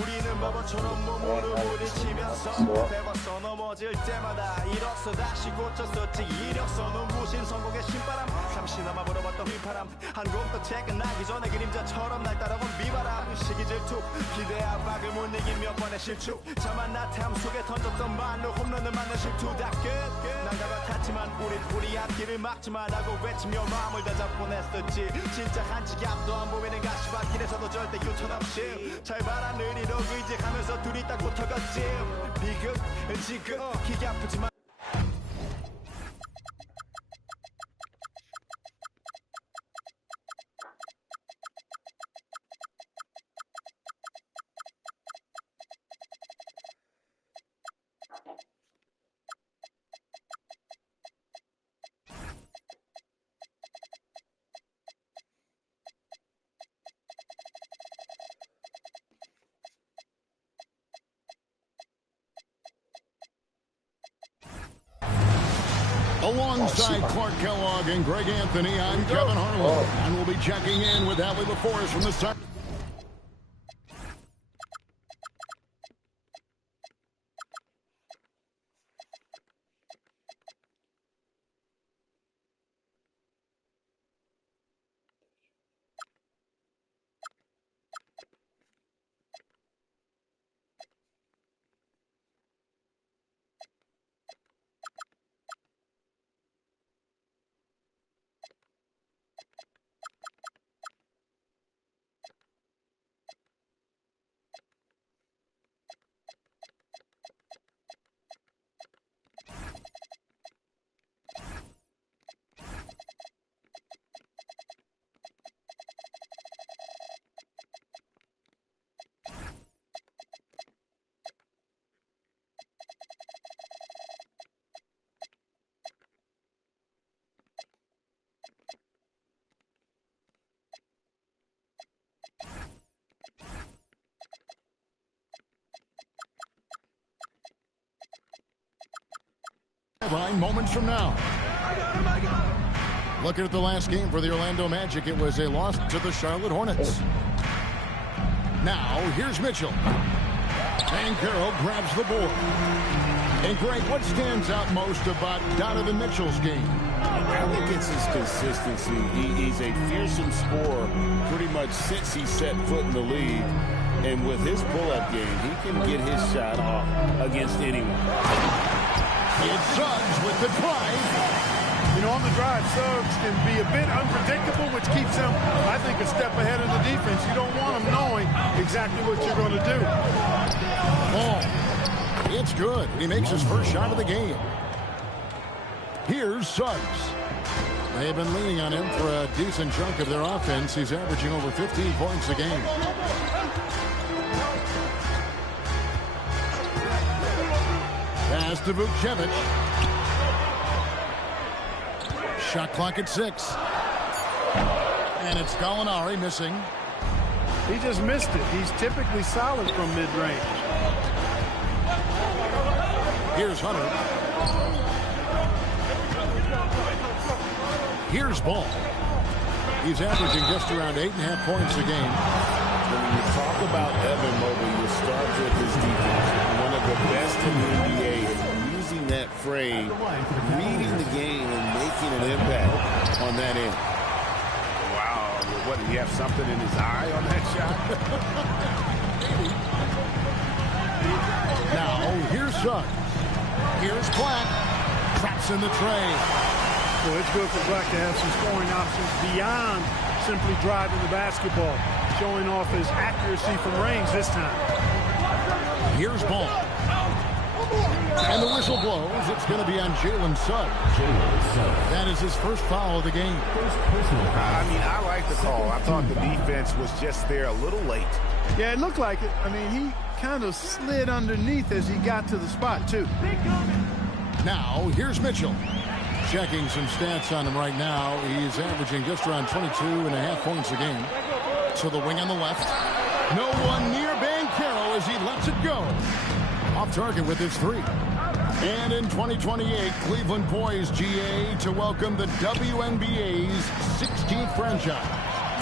우리는 바보처럼 몸으로 부딪히면서 배웠어 넘어질 때마다 일어서 다시 고쳤었지 이력서는 무신 성공의 신바람 잠시나마 불어봤던 휘파람 한 곡도 퇴근하기 전에 그림자처럼 날 따라온 비바람 시기 질투 기대 압박을 못 이긴 몇 번의 실축 저만 나태함 속에 던졌던 말로 홈런을 맞는 실투 다 끝 난가 같았지만 우리 앞길을 막지만 하고 외치며 마음을 다잡곤 했었지 진짜 한치 앞도 안 보이는 가시밭길에서도 절대 유턴 없이 잘 바라느리로 의지하면서 둘이 딱 붙어갔지 비극 지금 기계 아프지만 Alongside Clark Kellogg and Greg Anthony, I'm Kevin Harlan, and we'll be checking in with Allie LaForest from the start. Moments from now. Looking at the last game for the Orlando Magic, it was a loss to the Charlotte Hornets. Now, here's Mitchell. And Carroll grabs the board. And Greg, what stands out most about Donovan Mitchell's game? I think it's his consistency. He's a fearsome scorer pretty much since he set foot in the league. And with his pull-up game, he can get his shot off against anyone. It's Suggs with the drive. You know, on the drive, Suggs can be a bit unpredictable, which keeps him, I think, a step ahead of the defense. You don't want him knowing exactly what you're going to do. Oh, it's good. He makes his first shot of the game. Here's Suggs. They've been leaning on him for a decent chunk of their offense. He's averaging over 15 points a game. Pass to Vukcevic. Shot clock at 6. And it's Gallinari missing. He just missed it. He's typically solid from mid-range. Here's Hunter. Here's Ball. He's averaging just around 8.5 points a game. When you talk about Evan Mobley, you start with his defense. One of the best in the NBA at using that frame, reading the game, and making an impact on that end. Wow. What, did he have something in his eye on that shot? Now, here's Suggs. Here's Black. Traps in the tray. So it's good for Black to have some scoring options beyond simply driving the basketball, showing off his accuracy from range this time. Here's Ball. And the whistle blows. It's going to be on Jalen Suggs. That is his first foul of the game. I mean, I like the call. I thought the defense was just there a little late. Yeah, it looked like it. I mean, he kind of slid underneath as he got to the spot, too. Now, here's Mitchell. Checking some stats on him right now. He's averaging just around 22.5 points a game. To the wing on the left. No one near Banchero as he lets it go. Off target with his 3. And in 2028, Cleveland poised GA to welcome the WNBA's 16th franchise.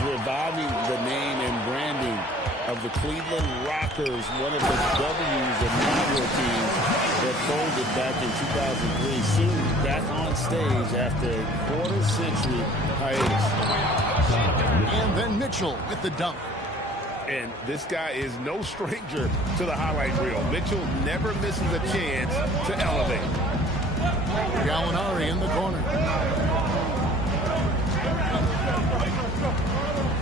Reviving the name and branding of the Cleveland Rockers, one of the W's of Monroe teams that folded back in 2003. Soon back on stage after a quarter-century hiatus. And then Mitchell with the dunk. And this guy is no stranger to the highlight reel. Mitchell never misses a chance to elevate. Gallinari in the corner.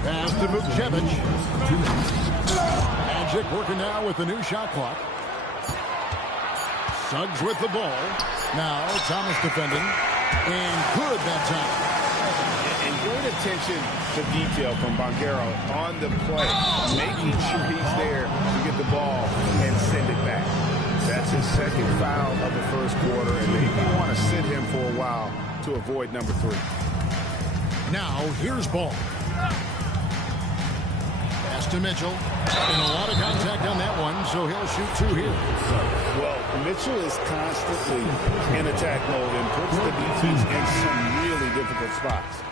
Pass to Vukcevic. Magic working now with the new shot clock. Suggs with the ball. Now Thomas defending. And good that time. And great attention to detail from Banchero on the play, making sure he's there to get the ball and send it back. That's his second foul of the first quarter, and they want to sit him for a while to avoid number 3. Now here's Ball. Pass to Mitchell. And a lot of contact on that one, so he'll shoot 2 here. Well, Mitchell is constantly in attack mode and puts the defense in some really difficult spots.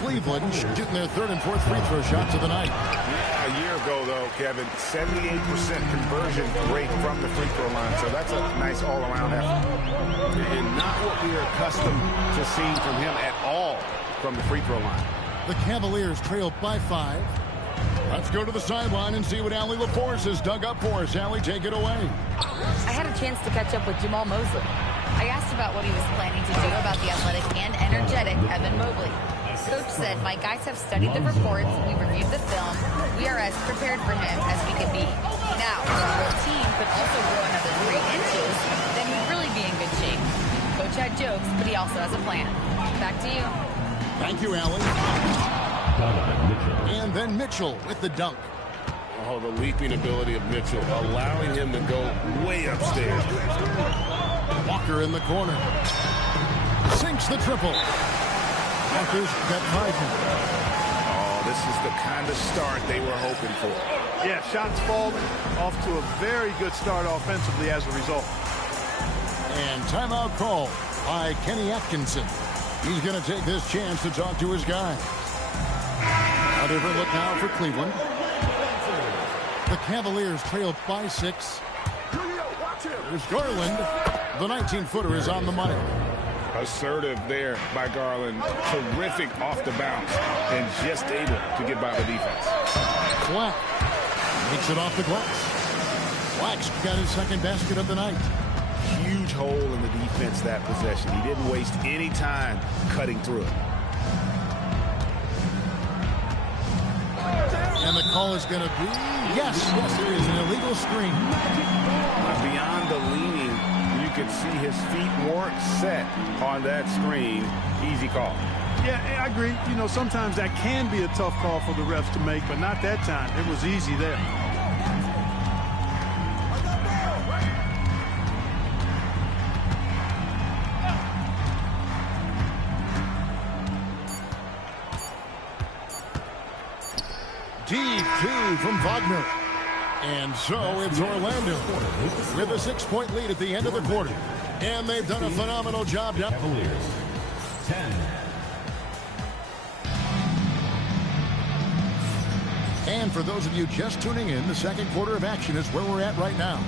Cleveland shooting their 3rd and 4th free throw shots of the night. Yeah, a year ago, though, Kevin, 78% conversion rate from the free throw line, so that's a nice all-around effort. And not what we are accustomed to seeing from him at all from the free throw line. The Cavaliers trail by 5. Let's go to the sideline and see what Allie LaForce has dug up for us. Allie, take it away. I had a chance to catch up with Jamal Mosley. I asked about what he was planning to do about the athletic and energetic Evan Mobley. Coach said, my guys have studied the reports, we reviewed the film, we are as prepared for him as we can be. Now, if your team could also grow another 3 inches, then we'd really be in good shape. Coach had jokes, but he also has a plan. Back to you. Thank you, Allie. And then Mitchell with the dunk. Oh, the leaping ability of Mitchell, allowing him to go way upstairs. Walker in the corner. Sinks the triple. Walker's got 5 minutes. Oh, this is the kind of start they were hoping for. Yeah, shots falling, off to a very good start offensively as a result. And timeout call by Kenny Atkinson. He's going to take this chance to talk to his guy. A different look now for Cleveland. The Cavaliers trail by 6. There's Garland. The 19-footer is on the money. Assertive there by Garland. Terrific off the bounce and just able to get by the defense. Black makes it off the glass. Black's got his 2nd basket of the night. Huge hole in the defense that possession. He didn't waste any time cutting through it. And the call is going to be, yes, it is an illegal screen. Beyond the leaning, you could see his feet weren't set on that screen. Easy call. Yeah, I agree. You know, sometimes that can be a tough call for the refs to make, but not that time. It was easy there. Deep 2 from Wagner. And so it's Orlando with a 6-point lead at the end of the quarter. And they've done a phenomenal job. Cavaliers, 10. And for those of you just tuning in, the 2nd quarter of action is where we're at right now.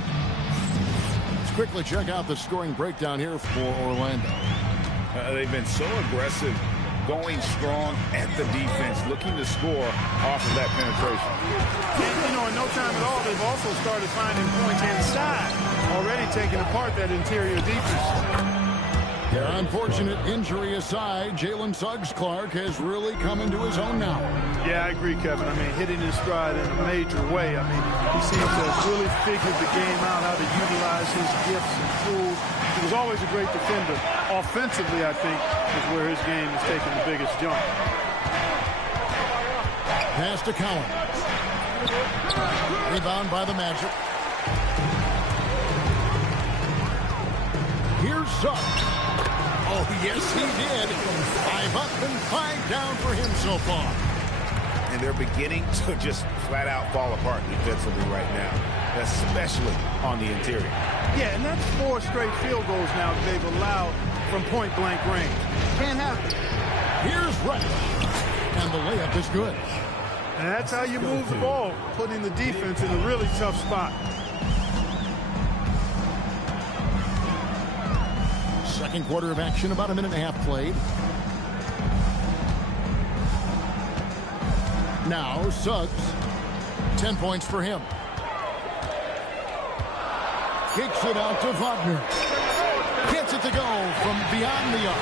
Let's quickly check out the scoring breakdown here for Orlando. They've been so aggressive, going strong at the defense, looking to score off of that penetration. And, you know, in no time at all, they've also started finding points inside, already taking apart that interior defense. Unfortunate injury aside, Jalen Suggs-Clark has really come into his own now. Yeah, I agree, Kevin. I mean, hitting his stride in a major way. I mean, he seems to have really figured the game out, how to utilize his gifts and tools. He was always a great defender. Offensively, I think, is where his game is taking the biggest jump. Pass to Cowan. Rebound by the Magic. Here's Suggs. Oh, yes, he did. 5 up and 5 down for him so far. And they're beginning to just flat out fall apart defensively right now, especially on the interior. Yeah, and that's 4 straight field goals now that they've allowed from point-blank range. Can't have it. Here's Reddish. And the layup is good. And that's how you move the ball, putting the defense in a really tough spot. Second quarter of action, about a minute and a half played. Now Suggs, 10 points for him. Kicks it out to Wagner. Gets it to go from beyond the arc.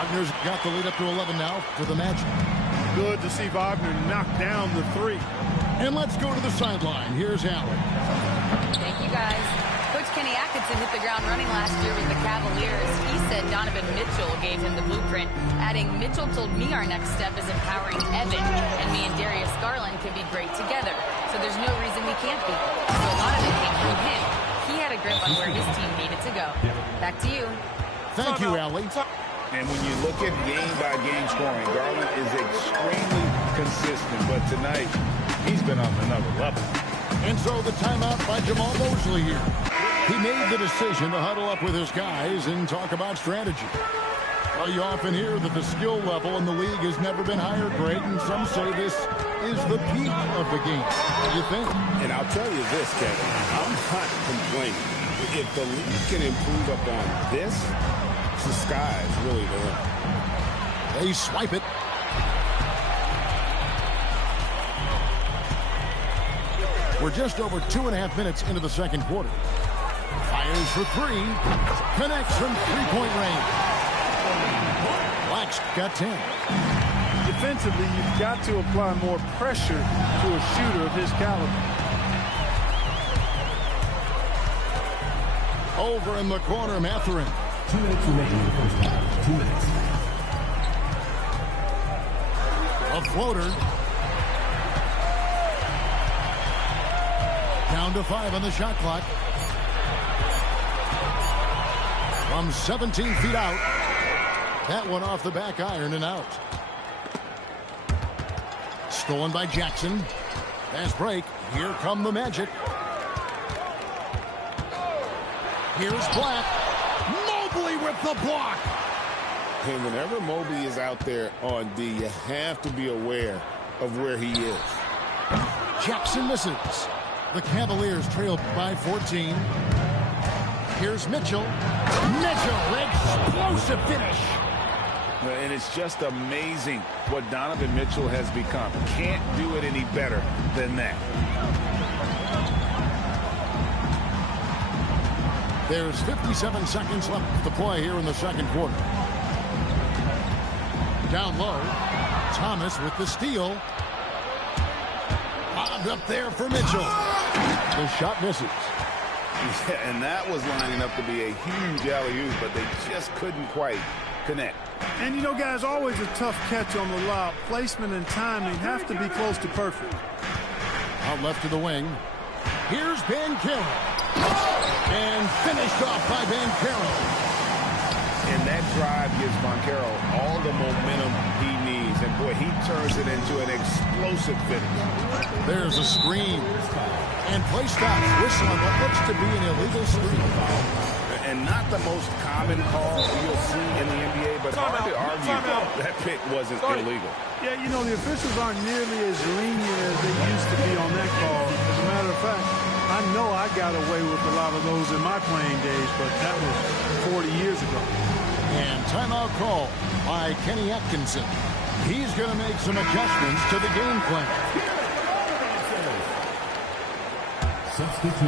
Wagner's got the lead up to 11 now for the Magic. Good to see Wagner knock down the three. And let's go to the sideline. Here's Allen. Thank you, guys. Coach Kenny Atkinson hit the ground running last year with the Cavaliers. He said Donovan Mitchell gave him the blueprint, adding, "Mitchell told me our next step is empowering Evan, and me and Darius Garland could be great together. So there's no reason we can't be." So a lot of it came from him. He had a grip on where his team needed to go. Back to you. Thank you, Allie. And when you look at game-by-game scoring, Garland is extremely consistent. But tonight, he's been on another level. And so the timeout by Jamal Mosley here. He made the decision to huddle up with his guys and talk about strategy. Well, you often hear that the skill level in the league has never been higher, Greg, and some say this is the peak of the game. What do you think? And I'll tell you this, Kevin, I'm not complaining. If the league can improve upon this, the sky is really the limit. They swipe it. We're just over 2.5 minutes into the second quarter. Fires for three. Connects from three-point range. Black's got 10. Defensively, you've got to apply more pressure to a shooter of his caliber. Over in the corner, Mathurin. 2 minutes remaining in the first half. 2 minutes. A floater. Down to 5 on the shot clock. From 17 feet out. That one off the back iron and out. Stolen by Jackson. Fast break. Here come the Magic. Here's Black. Mobley with the block. And whenever Mobley is out there on D, you have to be aware of where he is. Jackson misses. The Cavaliers trail by 14. Here's Mitchell. Mitchell, explosive finish. And it's just amazing what Donovan Mitchell has become. Can't do it any better than that. There's 57 seconds left to play here in the second quarter. Down low. Thomas with the steal. Bobbed up there for Mitchell. The shot misses. Yeah, and that was lining up to be a huge alley-oop, but they just couldn't quite connect. And, you know, guys, always a tough catch on the lob. Placement and timing have to be close to perfect. Out left to the wing. Here's Banchero. And finished off by Banchero. And that drive gives Banchero all the momentum he needs. And, boy, he turns it into an explosive finish. There's a screen. And play stops. Whistle on what looks to be an illegal screen. And not the most common call you'll see in the NBA, but hard to argue that pick wasn't illegal. Yeah, you know, the officials aren't nearly as lenient as they used to be on that call. As a matter of fact, I know I got away with a lot of those in my playing days, but that was 40 years ago. And timeout call by Kenny Atkinson. He's going to make some adjustments to the game plan.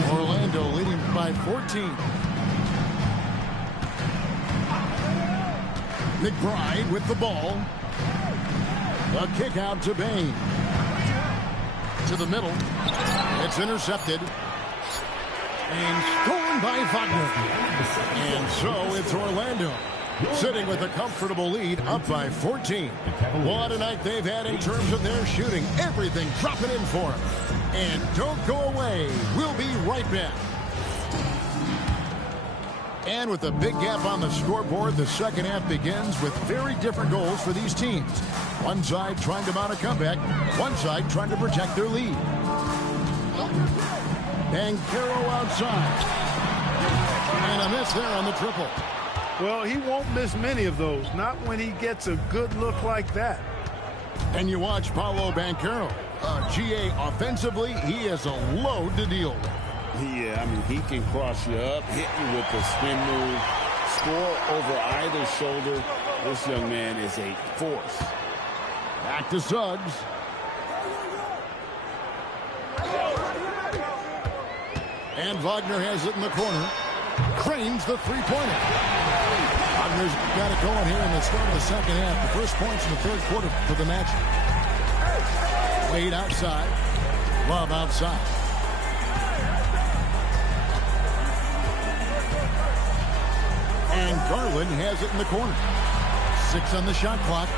Orlando leading by 14. McBride with the ball. A kick out to Bain. To the middle. It's intercepted. And stolen by Wagner. And so it's Orlando sitting with a comfortable lead, up by 14. What a night they've had in terms of their shooting. Everything dropping in for them. And don't go away. We'll be right back. And with a big gap on the scoreboard, the second half begins with very different goals for these teams. One side trying to mount a comeback, one side trying to protect their lead. Banchero outside. And a miss there on the triple. Well, he won't miss many of those, not when he gets a good look like that. And you watch Paolo Banchero. GA, offensively, he has a load to deal with. Yeah, I mean, he can cross you up, hit you with the spin move, score over either shoulder. This young man is a force. Back to Suggs. And Wagner has it in the corner. Cranes the three-pointer. Wagner's got it going here in the start of the second half. The first points in the third quarter for the Magic. Wade outside. Love outside. And Garland has it in the corner. 6 on the shot clock.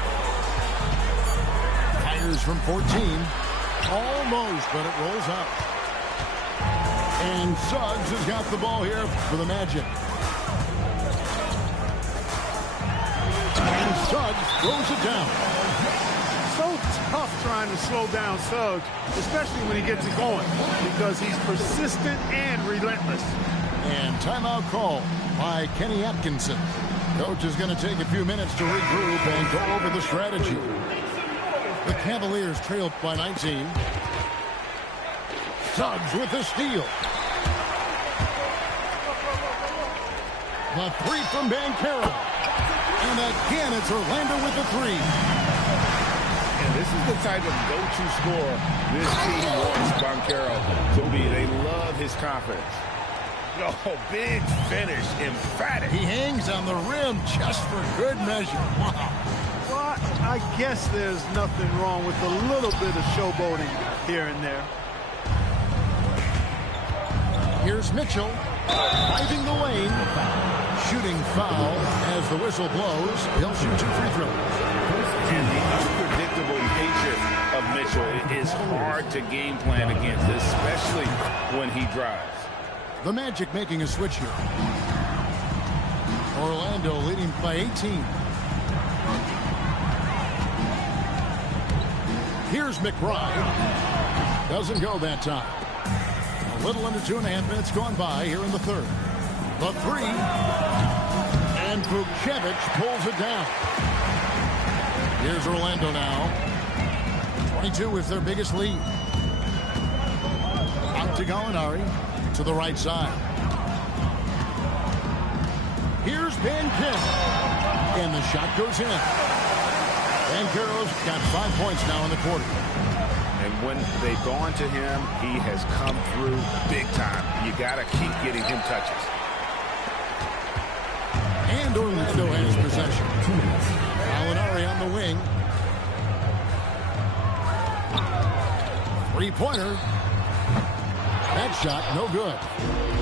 Fires from 14. Almost, but it rolls out. And Suggs has got the ball here for the Magic. And Suggs throws it down. So tough trying to slow down Suggs, especially when he gets it going, because he's persistent and relentless. And timeout call by Kenny Atkinson. Coach is going to take a few minutes to regroup and go over the strategy. The Cavaliers trail by 19. Suggs with the steal. The three from Banchero. And again, it's Orlando with the three. And this is the type of go-to scorer this team wants Banchero to be. They love his confidence. Oh, big finish, emphatic. He hangs on the rim just for good measure. Wow. Well, I guess there's nothing wrong with a little bit of showboating here and there. Here's Mitchell, driving the lane, shooting foul as the whistle blows. He'll shoot 2 free throws. And the unpredictable nature of Mitchell is hard to game plan against, especially when he drives. The Magic making a switch here. Orlando leading by 18. Here's McBride. Doesn't go that time. A little under 2.5 minutes gone by here in the third. The three. And Vukcevic pulls it down. Here's Orlando now. 22 is their biggest lead. Out to Gallinari. To the right side. Here's Banchero. And the shot goes in. Banchero's got 5 points now in the quarter. And when they've gone to him, he has come through big time. You got to keep getting him touches. And Orlando has possession. Gallinari on the wing. Three-pointer. That shot, no good.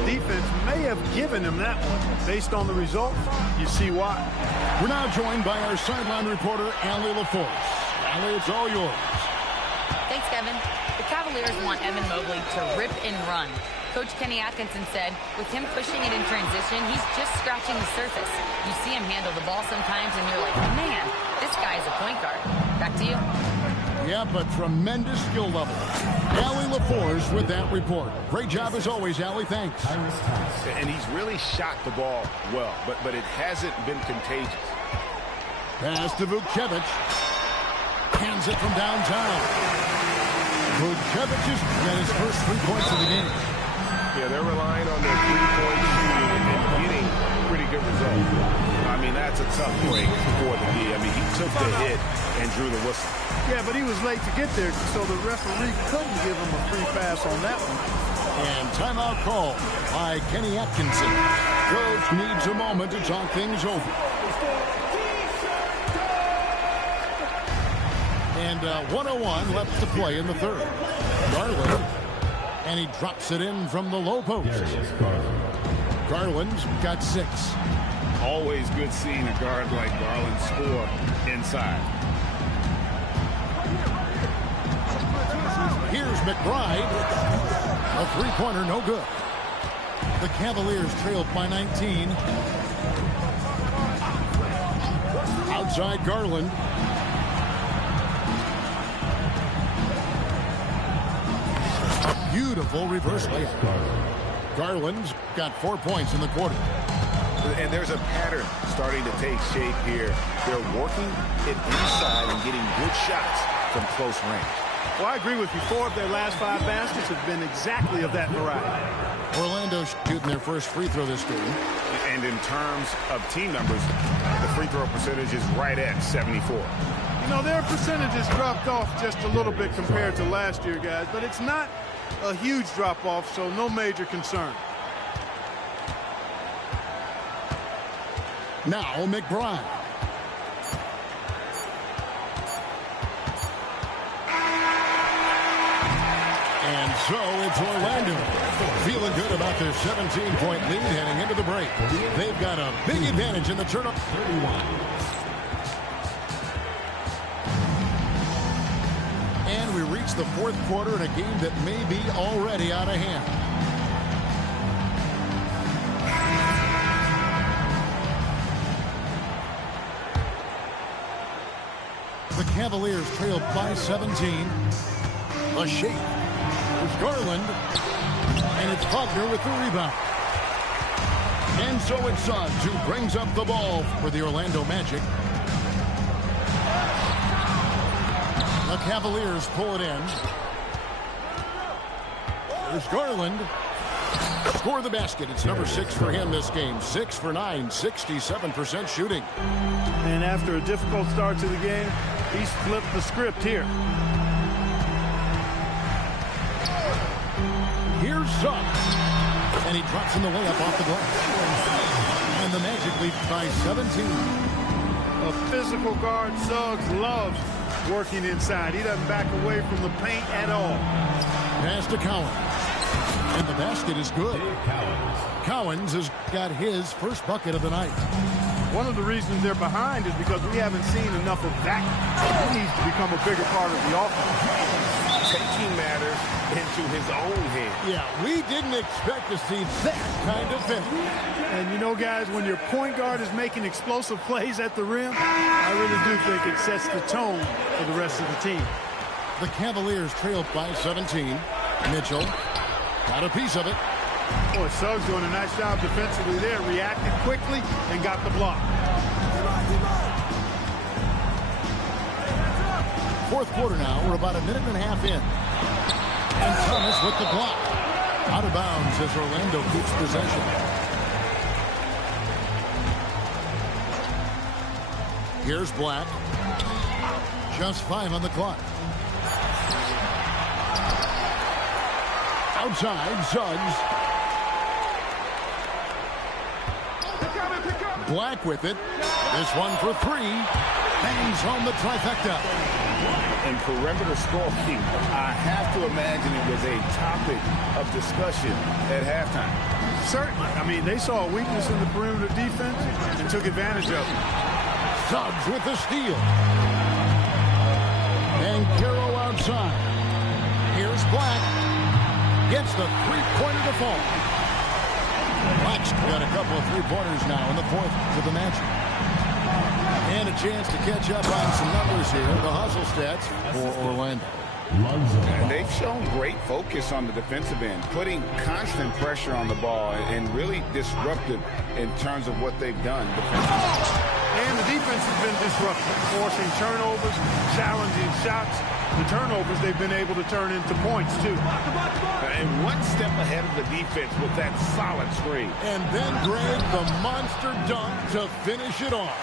Defense may have given him that one. Based on the result, you see why. We're now joined by our sideline reporter, Allie LaForce. Allie, it's all yours. Thanks, Kevin. The Cavaliers want Evan Mobley to rip and run. Coach Kenny Atkinson said, with him pushing it in transition, he's just scratching the surface. You see him handle the ball sometimes, and you're like, man, this guy is a point guard. Back to you. Yeah, but tremendous skill level. Allie LaForce with that report. Great job as always, Allie. Thanks. And he's really shot the ball well, but it hasn't been contagious. Pass to Vukcevic. Hands it from downtown. Vukcevic just got his first 3 points of the game. Yeah, they're relying on their three-point shooting and getting pretty good results. I mean, that's a tough break for the D. I mean, he took the hit and drew the whistle. Yeah, but he was late to get there, so the referee couldn't give him a free pass on that one. And timeout call by Kenny Atkinson. Coach needs a moment to talk things over. And 1:01 left to play in the third. Garland, and he drops it in from the low post. Garland's got 6. Always good seeing a guard like Garland score inside. Here's McBride. A three-pointer, no good. The Cavaliers trailed by 19. Outside Garland. A beautiful reverse layup. Garland's got 4 points in the quarter. And there's a pattern starting to take shape here. They're working it inside and getting good shots from close range. Well, I agree with you. 4 of their last 5 baskets have been exactly of that variety. Orlando shooting their first free throw this game. And in terms of team numbers, the free throw percentage is right at 74. You know, their percentages dropped off just a little bit compared to last year, guys, but it's not a huge drop-off, so no major concern. Now McBride. And so it's Orlando feeling good about their 17-point lead heading into the break. They've got a big advantage in the turnover. And we reach the 4th quarter in a game that may be already out of hand. The Cavaliers trail by 17. A shake. There's Garland. And it's Wagner with the rebound. And so it's Suggs who brings up the ball for the Orlando Magic. The Cavaliers pull it in. There's Garland. Score the basket. It's number 6 for him this game. 6 for 9, 67% shooting. And after a difficult start to the game, he's flipped the script here. Here's Suggs. And he drops in the layup off the glass. And the Magic lead by 17. A physical guard, Suggs loves working inside. He doesn't back away from the paint at all. Pass to Cowens. And the basket is good. Cowens has got his first bucket of the night. One of the reasons they're behind is because we haven't seen enough of that. He needs to become a bigger part of the offense. Taking matters into his own hands. Yeah, we didn't expect to see that kind of finish. And you know, guys, when your point guard is making explosive plays at the rim, I really do think it sets the tone for the rest of the team. The Cavaliers trail by 17. Mitchell got a piece of it. Boy, Suggs doing a nice job defensively there. Reacted quickly and got the block. 4th quarter now. We're about a minute and a half in. And Thomas with the block. Out of bounds as Orlando keeps possession. Here's Black. Just 5 on the clock. Outside, Suggs. Black with it. This one for 3. Hangs home the trifecta. And perimeter scoring, I have to imagine it was a topic of discussion at halftime. Certainly. I mean, they saw a weakness in the perimeter defense and took advantage of it. Suggs with the steal. And Carroll outside. Here's Black. Gets the three-pointer to fall. Black's got a couple of three-pointers now in the 4th for the Magic. And a chance to catch up on some numbers here. The hustle stats for Orlando. And they've shown great focus on the defensive end, putting constant pressure on the ball and really disruptive in terms of what they've done defensively. And the defense has been disruptive, forcing turnovers, challenging shots. The turnovers they've been able to turn into points, too. And one step ahead of the defense with that solid screen. And then Greg, the monster dunk to finish it off.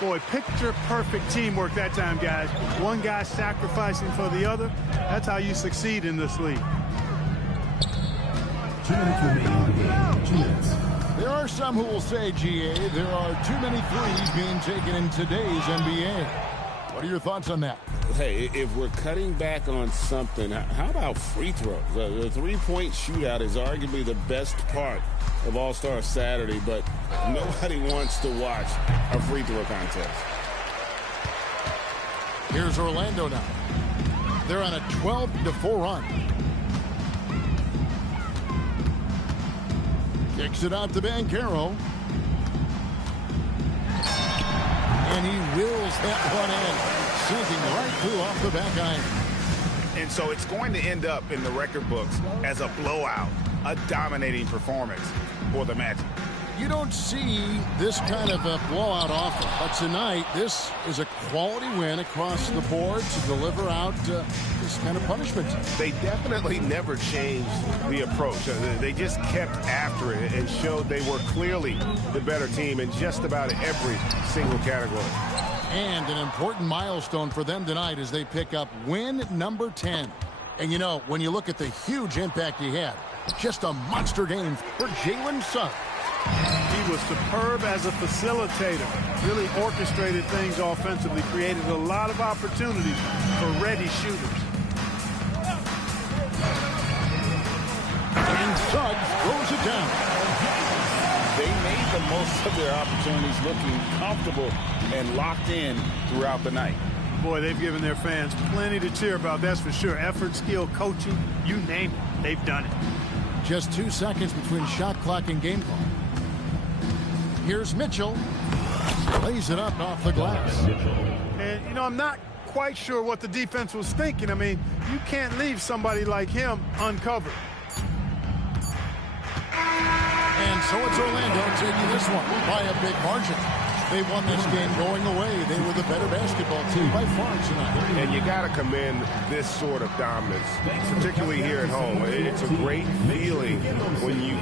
Boy, picture-perfect teamwork that time, guys. One guy sacrificing for the other. That's how you succeed in this league. 2 minutes remaining in the game. 2 minutes. There are some who will say, GA, there are too many threes being taken in today's NBA. What are your thoughts on that? Hey, if we're cutting back on something, how about free throws? The three-point shootout is arguably the best part of All-Star Saturday, but nobody wants to watch a free throw contest. Here's Orlando now. They're on a 12-4 run. Kicks it out to Banchero. And he wills that one in, sinking right through off the back iron. And so it's going to end up in the record books as a blowout, a dominating performance for the Magic. You don't see this kind of a blowout often, but tonight this is a quality win across the board to deliver out this kind of punishment. They definitely never changed the approach. They just kept after it and showed they were clearly the better team in just about every single category. And an important milestone for them tonight as they pick up win number 10. And you know, when you look at the huge impact he had, just a monster game for Jalen Suggs. He was superb as a facilitator, really orchestrated things offensively, created a lot of opportunities for ready shooters. And Suggs throws it down. They made the most of their opportunities, looking comfortable and locked in throughout the night. Boy, they've given their fans plenty to cheer about, that's for sure. Effort, skill, coaching, you name it, they've done it. Just 2 seconds between shot clock and game clock. Here's Mitchell. Lays it up off the glass. And, you know, I'm not quite sure what the defense was thinking. I mean, you can't leave somebody like him uncovered. And so it's Orlando taking this one by a big margin. They won this game going away. They were the better basketball team by far tonight. And you got to commend this sort of dominance, particularly here at home. It's a great feeling when you